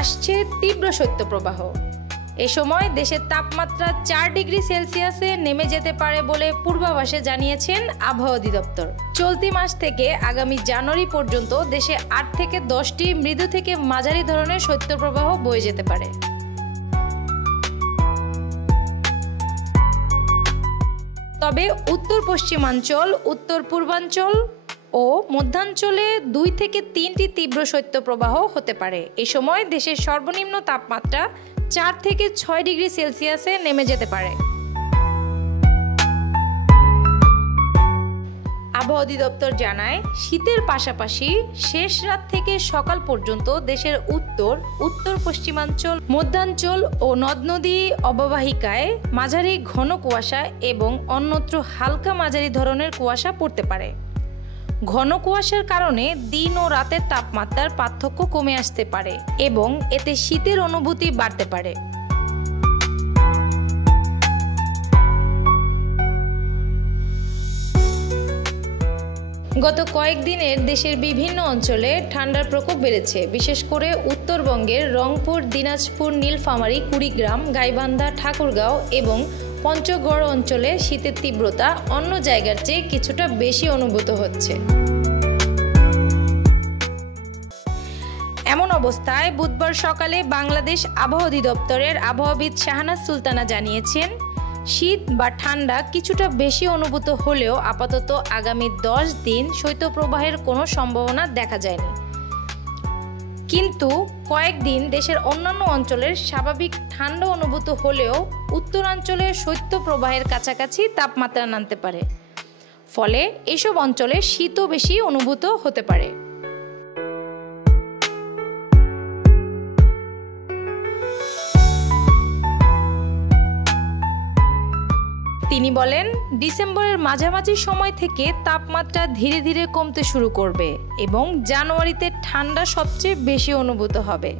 আসছে তীব্র শৈত্যপ্রবাহ। এ সময় দেশের তাপমাত্রা 4 ডিগ্রি সেলসিয়াসে নেমে যেতে পারে বলে পূর্বাভাসে জানিয়েছেন আবহাওয়া অধিদপ্তর। চলতি মাস থেকে আগামী জানুয়ারি পর্যন্ত দেশে 8 থেকে 10টি মৃদু থেকে মাঝারি ধরনের শৈত্যপ্রবাহ বয়ে যেতে পারে। তবে উত্তর পশ্চিমাঞ্চল, উত্তর পূর্বাঞ্চল ও মধ্যাঞ্চলে 2 থেকে 3টি তীব্র শৈত্যপ্রবাহ হতে পারে। এ সময় দেশের সর্বনিম্ন তাপমাত্রা 4 থেকে 6 ডিগ্রি সেলসিয়াসে নেমে যেতে পারে। আবহাওয়া অধিদপ্তর জানায়, শীতের পাশাপাশি শেষ রাত থেকে সকাল পর্যন্ত দেশের উত্তর, উত্তর পশ্চিমাঞ্চল, মধ্যাঞ্চল ও নদ-নদী অববাহিকায় মাঝারি ঘন কুয়াশা এবং অন্যত্র হালকা মাঝারি ধরনের কুয়াশা পড়তে পারে। ঘন কুয়াশার কারণে দিন ও রাতের তাপমাত্রার পার্থক্য কমে আসতে পারে এবং এতে শীতের অনুভূতি বাড়তে পারে। গত কয়েকদিনের দেশের বিভিন্ন অঞ্চলে ঠান্ডার প্রকোপ বেড়েছে। বিশেষ করে উত্তরবঙ্গের রংপুর, দিনাজপুর, নীলফামারী, কুড়িগ্রাম, গাইবান্ধা, ঠাকুরগাঁও এবং পঞ্চগড় অঞ্চলে শীতের তীব্রতা অন্য জায়গার চেয়ে কিছুটা বেশি অনুভূত হচ্ছে। এমন অবস্থায় বুধবার সকালে বাংলাদেশ আবহাওয়া অধিদপ্তরের আবহাওয়াবিদ শাহনাজ সুলতানা জানিয়েছেন, শীত বা ঠান্ডা কিছুটা বেশি অনুভূত হলেও আপাতত আগামী 10 দিন শৈত্যপ্রবাহের কোনো সম্ভাবনা দেখা যায়নি। কিন্তু কয়েকদিন দেশের অন্যান্য অঞ্চলের স্বাভাবিক ঠান্ডা অনুভূত হলেও উত্তরাঞ্চলে শৈত্যপ্রবাহের কাছাকাছি তাপমাত্রা নামতে পারে। ফলে এসব অঞ্চলে শীতও বেশি অনুভূত হতে পারে। তিনি বলেন, ডিসেম্বরের মাঝামাঝি সময় থেকে তাপমাত্রা ধীরে ধীরে কমতে শুরু করবে এবং জানুয়ারিতে ঠান্ডা সবচেয়ে বেশি অনুভূত হবে।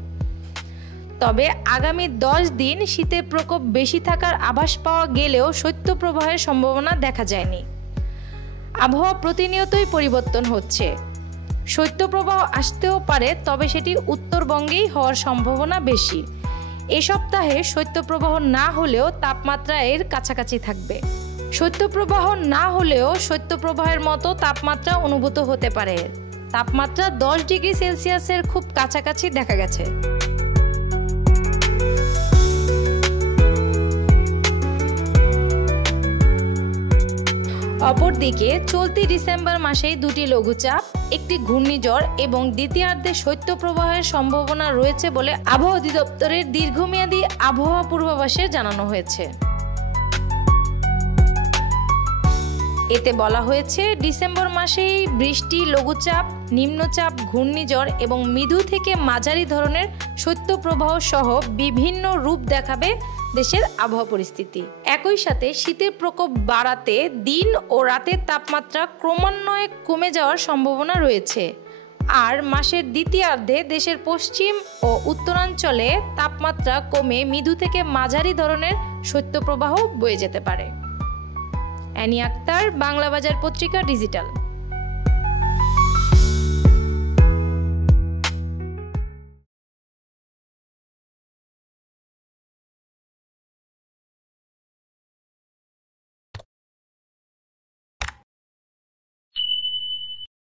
তবে আগামী 10 দিন শীতের প্রকোপ বেশি থাকার আভাস পাওয়া গেলেও শৈত্যপ্রবাহের সম্ভাবনা দেখা যায়নি। আবহাওয়া প্রতিনিয়তই পরিবর্তন হচ্ছে। শৈত্যপ্রবাহ আসতেও পারে, তবে সেটি উত্তরবঙ্গেই হওয়ার সম্ভাবনা বেশি। এ সপ্তাহে শৈত্যপ্রবাহ না হলেও তাপমাত্রা এর কাছাকাছি থাকবে। শৈত্যপ্রবাহ না হলেও শৈত্যপ্রবাহের মতো তাপমাত্রা অনুভূত হতে পারে। তাপমাত্রা 10 ডিগ্রি সেলসিয়াসের খুব কাছাকাছি দেখা গেছে। অপরদিকে চলতি ডিসেম্বর মাসেই 2টি লঘুচাপ, একটি ঘূর্ণিঝড় এবং দ্বিতীয়ার্ধে শৈত্যপ্রবাহের সম্ভাবনা রয়েছে বলে আবহাওয়া অধিদপ্তরের দীর্ঘমেয়াদী আবহাওয়া পূর্বাভাসে জানানো হয়েছে। এতে বলা হয়েছে, ডিসেম্বর মাসেই বৃষ্টি, লঘুচাপ, নিম্নচাপ, ঘূর্ণিঝড় এবং মৃদু থেকে মাঝারি ধরনের শৈত্যপ্রবাহ সহ বিভিন্ন রূপ দেখাবে দেশের আবহাওয়া পরিস্থিতি। একই সাথে শীতের প্রকোপ বাড়াতে দিন ও রাতের তাপমাত্রা ক্রমান্বয়ে কমে যাওয়ার সম্ভাবনা রয়েছে। আর মাসের দ্বিতীয়ার্ধে দেশের পশ্চিম ও উত্তরাঞ্চলে তাপমাত্রা কমে মৃদু থেকে মাঝারি ধরনের শৈত্যপ্রবাহ বয়ে যেতে পারে। অ্যানি আক্তার, বাংলা বাজার পত্রিকা, ডিজিটাল।